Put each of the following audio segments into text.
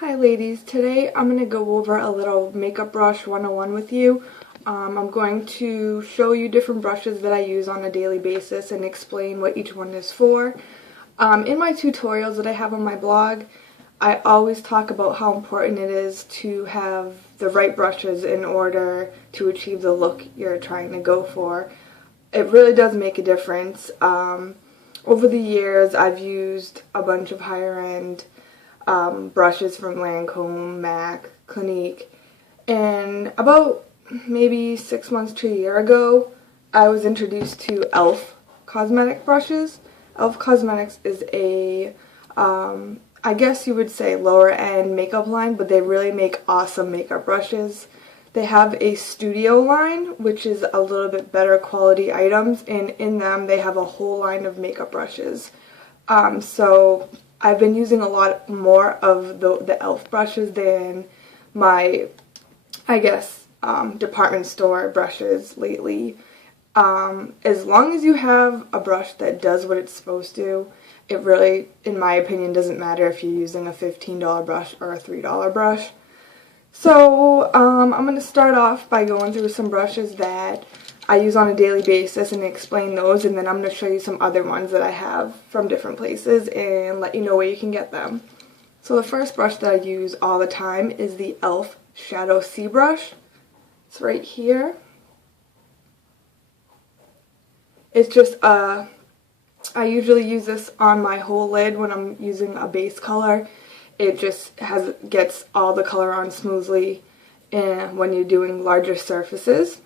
Hi ladies, today I'm going to go over a little makeup brush 101 with you. I'm going to show you different brushes that I use on a daily basis and explain what each one is for. In my tutorials that I have on my blog, I always talk about how important it is to have the right brushes in order to achieve the look you're trying to go for. It really does make a difference. Over the years I've used a bunch of higher end brushes from Lancome, M.A.C, Clinique, and about maybe 6 months to a year ago I was introduced to e.l.f. cosmetic brushes. e.l.f. Cosmetics is a I guess you would say lower end makeup line, but they really make awesome makeup brushes. They have a studio line, which is a little bit better quality items, and in them they have a whole line of makeup brushes. So I've been using a lot more of the e.l.f. brushes than my, I guess, department store brushes lately. As long as you have a brush that does what it's supposed to, it really, in my opinion, doesn't matter if you're using a $15 brush or a $3 brush. So I'm going to start off by going through some brushes that I use on a daily basis and explain those, and then I'm going to show you some other ones that I have from different places and let you know where you can get them. So the first brush that I use all the time is the e.l.f. Shadow C brush. It's right here. It's just I usually use this on my whole lid when I'm using a base color. It just gets all the color on smoothly when you're doing larger surfaces.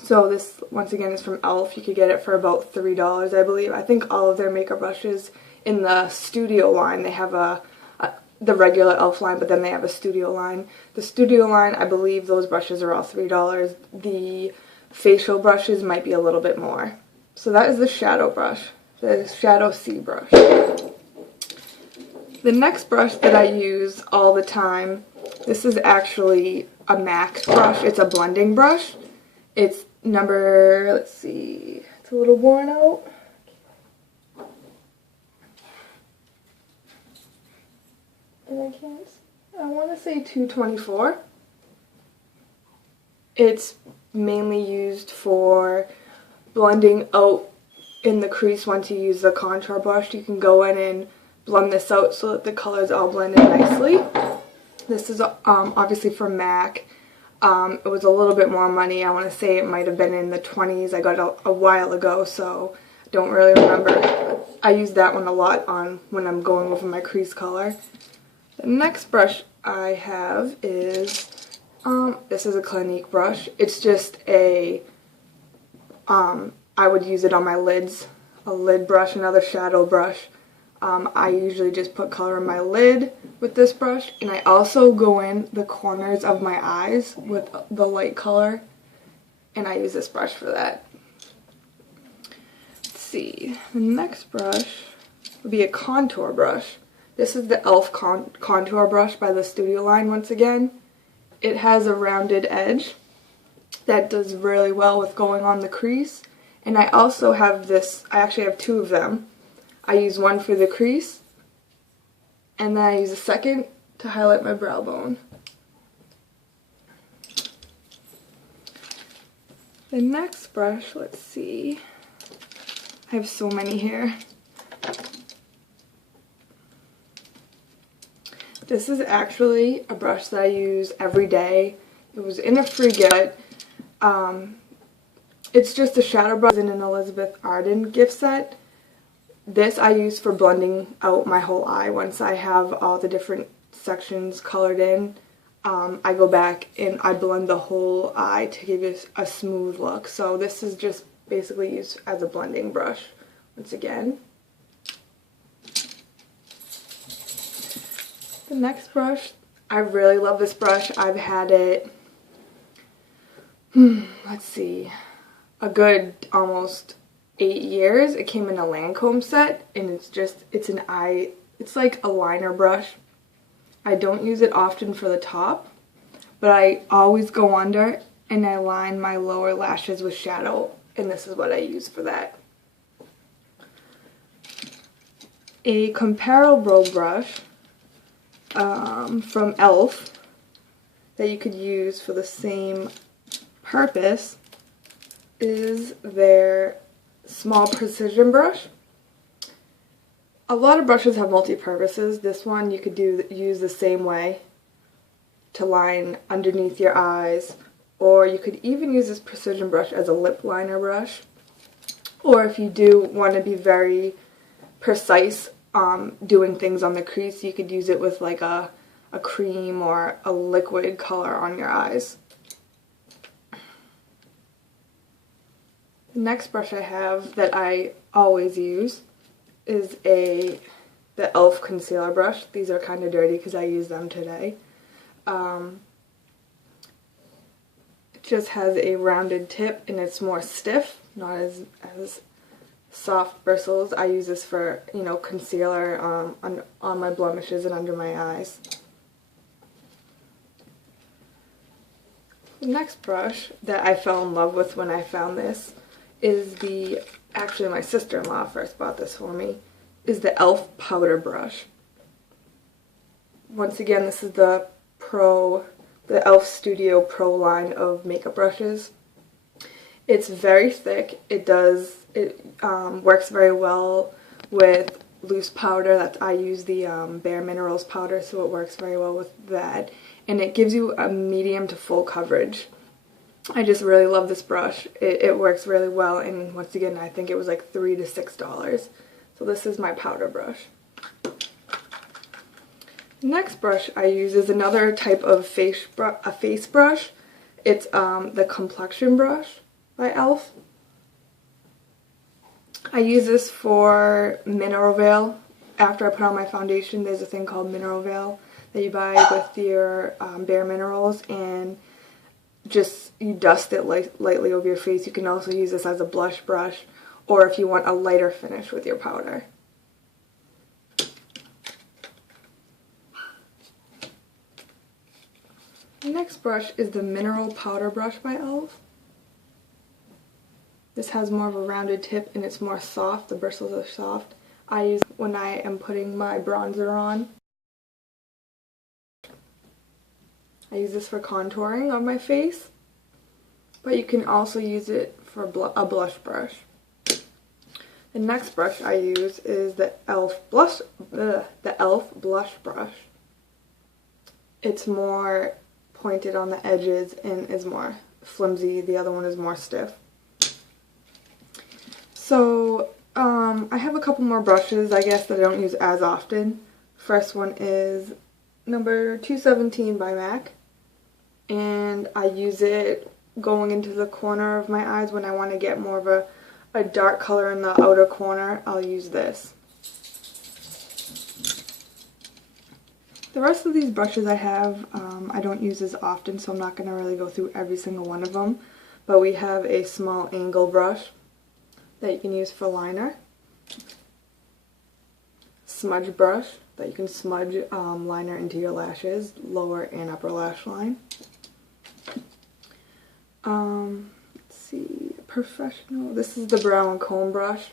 So this, once again, is from e.l.f. You could get it for about $3, I believe. I think all of their makeup brushes in the studio line, they have the regular e.l.f. line, but then they have a studio line. The studio line, I believe those brushes are all $3. The facial brushes might be a little bit more. So that is the shadow brush, the Shadow C brush. The next brush that I use all the time, this is actually a M.A.C brush. It's a blending brush. It's number, let's see, it's a little worn out. And I want to say 224. It's mainly used for blending out in the crease. Once you use the contour brush, you can go in and blend this out so that the colors all blend in nicely. This is obviously from M.A.C. It was a little bit more money. I want to say it might have been in the 20s. I got it a while ago, so I don't really remember. I use that one a lot when I'm going over my crease color. The next brush I have is, this is a Clinique brush. It's just I would use it on my lids. A lid brush, another shadow brush. I usually just put color in my lid with this brush, and I also go in the corners of my eyes with the light color, and I use this brush for that. Let's see, the next brush would be a contour brush. This is the e.l.f. contour brush by the Studio line once again. It has a rounded edge that does really well with going on the crease, and I also have this, I actually have two of them. I use one for the crease, and then I use a second to highlight my brow bone. The next brush, let's see, I have so many here. This is actually a brush that I use every day. It was in a free gift. It's just a shadow brush in an Elizabeth Arden gift set. This I use for blending out my whole eye. Once I have all the different sections colored in, I go back and I blend the whole eye to give it a smooth look. So this is just basically used as a blending brush once again. The next brush, I really love this brush. I've had it, let's see, a good almost 8 years. It came in a Lancome set, and it's like a liner brush. I don't use it often for the top, but I always go under and I line my lower lashes with shadow, and this is what I use for that. A comparable brush from e.l.f. that you could use for the same purpose is their small precision brush. A lot of brushes have multi-purposes. This one you could use the same way to line underneath your eyes, or you could even use this precision brush as a lip liner brush. Or if you do want to be very precise doing things on the crease, you could use it with like a cream or a liquid color on your eyes. The next brush I have that I always use is the e.l.f. concealer brush. These are kind of dirty because I used them today. It just has a rounded tip and it's more stiff, not as soft bristles. I use this for, you know, concealer on my blemishes and under my eyes. The next brush that I fell in love with when I found this is actually my sister-in-law first bought this for me, is the e.l.f. powder brush. Once again, this is the e.l.f. Studio Pro line of makeup brushes. It's very thick. It works very well with loose powder. I use the Bare Minerals powder, so it works very well with that. And it gives you a medium to full coverage. I just really love this brush. It works really well, and once again, I think it was like $3 to $6. So this is my powder brush. Next brush I use is another type of face brush. It's the complexion brush by e.l.f. I use this for mineral veil. After I put on my foundation, there's a thing called mineral veil that you buy with your Bare Minerals, and you dust it lightly over your face. You can also use this as a blush brush, or if you want a lighter finish with your powder. The next brush is the Mineral Powder Brush by e.l.f. This has more of a rounded tip and it's more soft. The bristles are soft. I use it when I am putting my bronzer on. I use this for contouring on my face, but you can also use it for a blush brush. The next brush I use is the e.l.f. Blush Brush. It's more pointed on the edges and is more flimsy. The other one is more stiff. So I have a couple more brushes, I guess, that I don't use as often. First one is number 217 by M.A.C. And I use it going into the corner of my eyes when I want to get more of a dark color in the outer corner. I'll use this. The rest of these brushes I have, I don't use as often, so I'm not going to really go through every single one of them. But we have a small angle brush that you can use for liner. Smudge brush that you can smudge liner into your lashes, lower and upper lash line. Let's see, professional. This is the brow and comb brush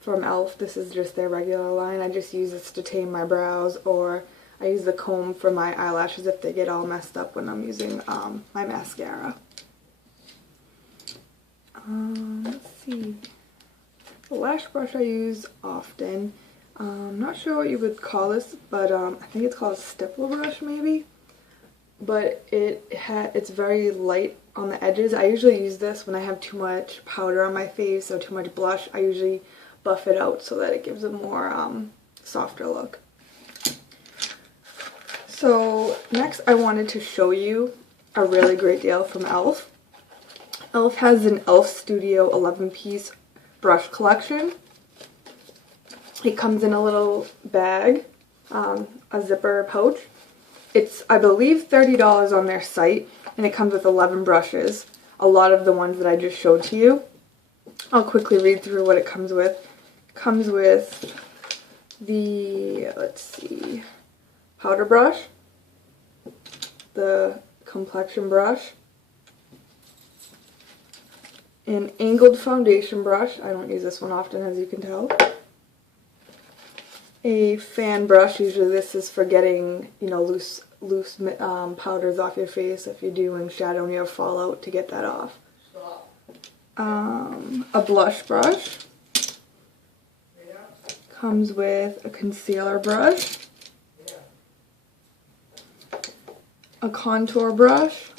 from e.l.f. This is just their regular line. I just use this to tame my brows, or I use the comb for my eyelashes if they get all messed up when I'm using my mascara. Let's see. The lash brush I use often. I'm not sure what you would call this, but I think it's called a stipple brush maybe. But it's very light on the edges. I usually use this when I have too much powder on my face or too much blush. I usually buff it out so that it gives a more softer look. So next I wanted to show you a really great deal from e.l.f. e.l.f. has an e.l.f. Studio 11-piece brush collection. It comes in a little bag, a zipper pouch. It's, I believe, $30 on their site, and it comes with 11 brushes. A lot of the ones that I just showed to you. I'll quickly read through what it comes with. It comes with the, let's see, powder brush, the complexion brush, an angled foundation brush. I don't use this one often, as you can tell. a fan brush. Usually this is for getting, you know, loose powders off your face if you're doing shadow and you have fallout, to get that off. A blush brush. Comes with a concealer brush. A contour brush.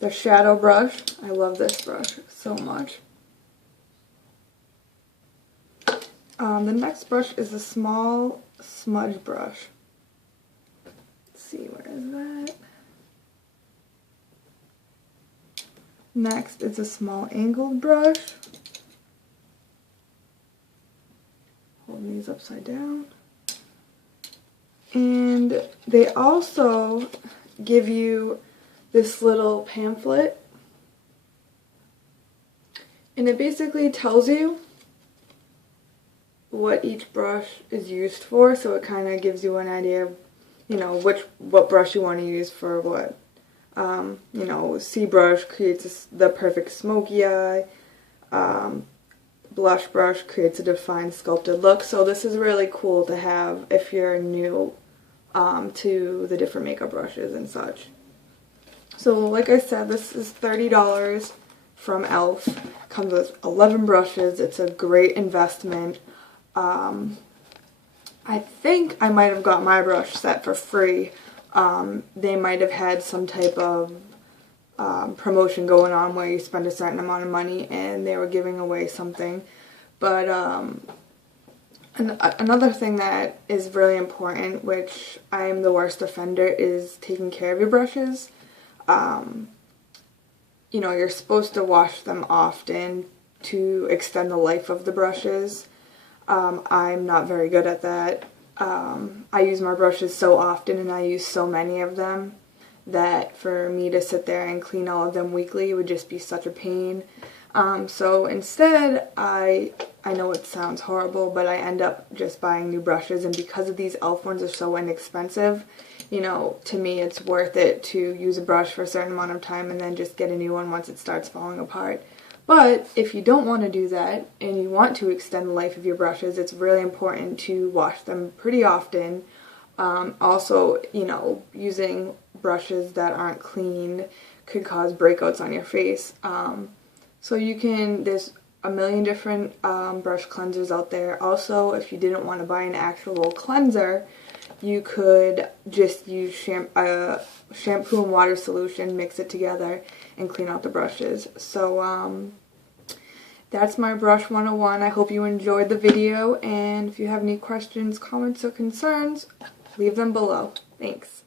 The shadow brush. I love this brush so much. The next brush is a small smudge brush. Let's see, where is that? Next is a small angled brush. Hold these upside down. And they also give you this little pamphlet. And it basically tells you what each brush is used for, so it kind of gives you an idea of, you know, what brush you want to use for what. You know, C brush creates the perfect smoky eye. Blush brush creates a defined sculpted look. So this is really cool to have if you're new to the different makeup brushes and such. So like I said, this is $30 from e.l.f. Comes with 11 brushes. It's a great investment. I think I might have got my brush set for free. They might have had some type of promotion going on where you spend a certain amount of money and they were giving away something. But another thing that is really important, which I am the worst offender, is taking care of your brushes. You know, you're supposed to wash them often to extend the life of the brushes. I'm not very good at that. I use my brushes so often and I use so many of them that for me to sit there and clean all of them weekly would just be such a pain. So instead, I know it sounds horrible, but I end up just buying new brushes, and because of these e.l.f. ones are so inexpensive, you know, to me it's worth it to use a brush for a certain amount of time and then just get a new one once it starts falling apart. But if you don't want to do that and you want to extend the life of your brushes, it's really important to wash them pretty often. Also, you know, using brushes that aren't clean could cause breakouts on your face. So there's a million different brush cleansers out there. Also, if you didn't want to buy an actual cleanser, you could just use shampoo and water solution, mix it together, and clean out the brushes. So that's my Brush 101. I hope you enjoyed the video, and if you have any questions, comments, or concerns, leave them below. Thanks.